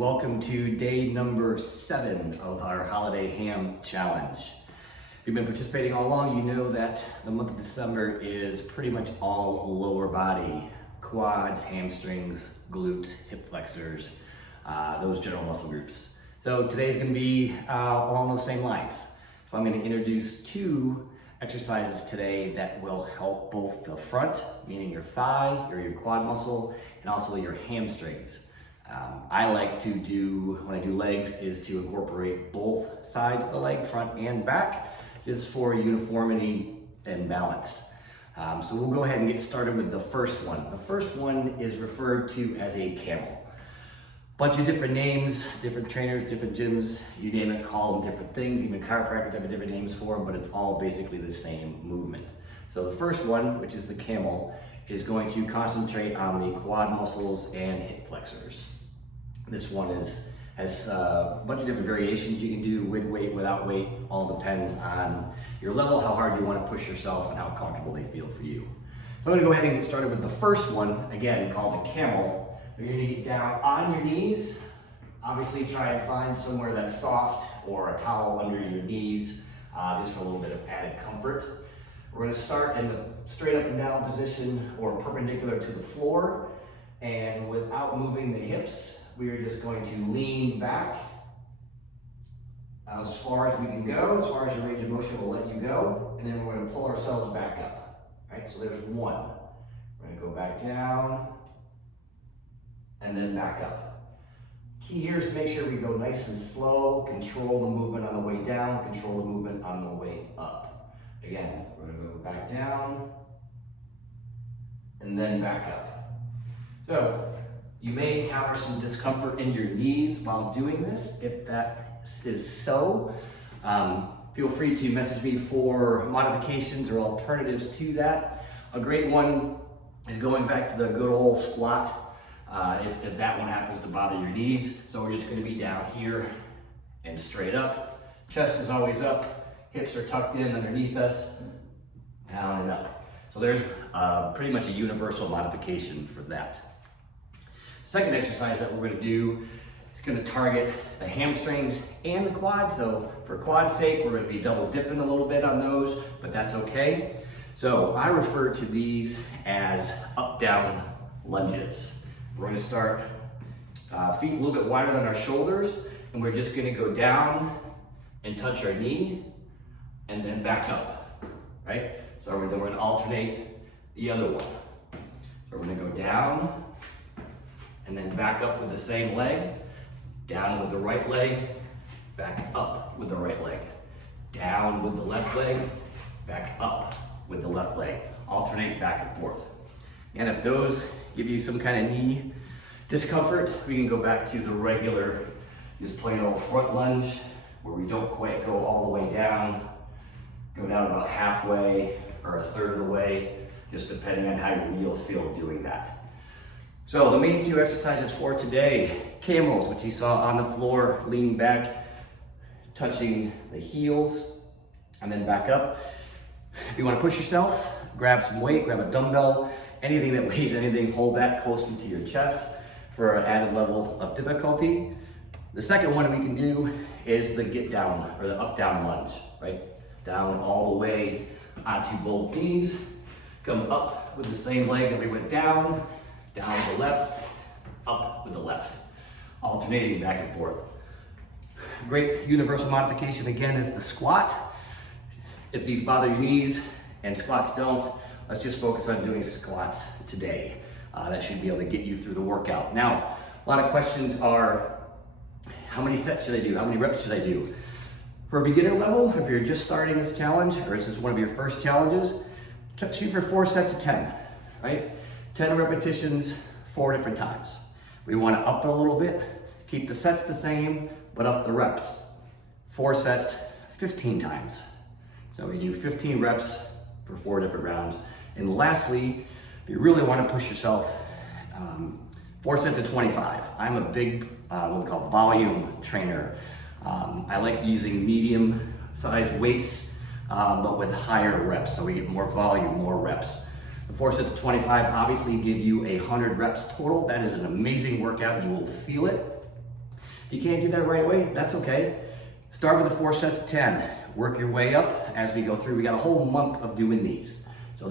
welcome to day number 7 of our Holiday Ham Challenge. If you've been participating all along, you know that the month of December is pretty much all lower body, quads, hamstrings, glutes, hip flexors, those general muscle groups. So today's going to be along those same lines. So I'm going to introduce 2 exercises today that will help both the front, meaning your thigh or your quad muscle, and also your hamstrings. I like to do, when I do legs, is to incorporate both sides of the leg, front and back, just for uniformity and balance. So we'll go ahead and get started with the first one. The first one is referred to as a camel. Bunch of different names, different trainers, different gyms, you name it, call them different things. Even chiropractors have different names for them, but it's all basically the same movement. So the first one, which is the camel, is going to concentrate on the quad muscles and hip flexors. This one has a bunch of different variations you can do with weight, without weight. All depends on your level, how hard you want to push yourself, and how comfortable they feel for you. So I'm going to go ahead and get started with the first one, again called the camel. You're going to get down on your knees. Obviously try and find somewhere that's soft or a towel under your knees, just for a little bit of added comfort. We're going to start in the straight up and down position or perpendicular to the floor, and without moving the hips, we are just going to lean back as far as we can go, as far as your range of motion will let you go, and then we're going to pull ourselves back up. Right, so there's one. We're going to go back down and then back up. Key here is to make sure we go nice and slow, control the movement on the way down, control the movement on the way up. Again, we're going to go back down and then back up. So you may encounter some discomfort in your knees while doing this. If that is so, feel free to message me for modifications or alternatives to that. A great one is going back to the good old squat, if that one happens to bother your knees. So we're just going to be down here and straight up. Chest is always up, hips are tucked in underneath us, down and up. So there's pretty much a universal modification for that. Second exercise that we're going to do is going to target the hamstrings and the quad. So for quad's sake, we're going to be double dipping a little bit on those, but that's okay. So I refer to these as up-down lunges. We're going to start feet a little bit wider than our shoulders, and we're just going to go down and touch our knee and then back up, right? So then we're going to alternate the other one. So we're going to go down and then back up with the same leg, down with the right leg, back up with the right leg, down with the left leg, back up with the left leg. Alternate back and forth. And if those give you some kind of knee discomfort, we can go back to the regular, just plain old front lunge, where we don't quite go all the way down, go down about halfway or a third of the way, just depending on how your knees feel doing that. So the main 2 exercises for today, camels, which you saw on the floor, leaning back, touching the heels, and then back up. If you want to push yourself, grab some weight, grab a dumbbell, anything that weighs anything, hold that close into your chest for an added level of difficulty. The second one we can do is the get down, or the up down lunge, right? Down all the way onto both knees, come up with the same leg that we went down with the left, up with the left, alternating back and forth. Great universal modification again is the squat. If these bother your knees and squats don't, let's just focus on doing squats today. That should be able to get you through the workout. Now, a lot of questions are, how many sets should I do? How many reps should I do? For a beginner level, if you're just starting this challenge, or this is one of your first challenges, shoot for 4 sets of 10, right? 10 repetitions, 4 different times. We want to up it a little bit, keep the sets the same, but up the reps. 4 sets, 15 times. So we do 15 reps for 4 different rounds. And lastly, if you really want to push yourself, 4 sets of 25. I'm a big, what we call volume trainer. I like using medium sized weights, but with higher reps, so we get more volume, more reps. The 4 sets of 25 obviously give you 100 reps total. That is an amazing workout. You will feel it. If you can't do that right away, that's okay. Start with the 4 sets of 10. Work your way up as we go through. We got a whole month of doing these.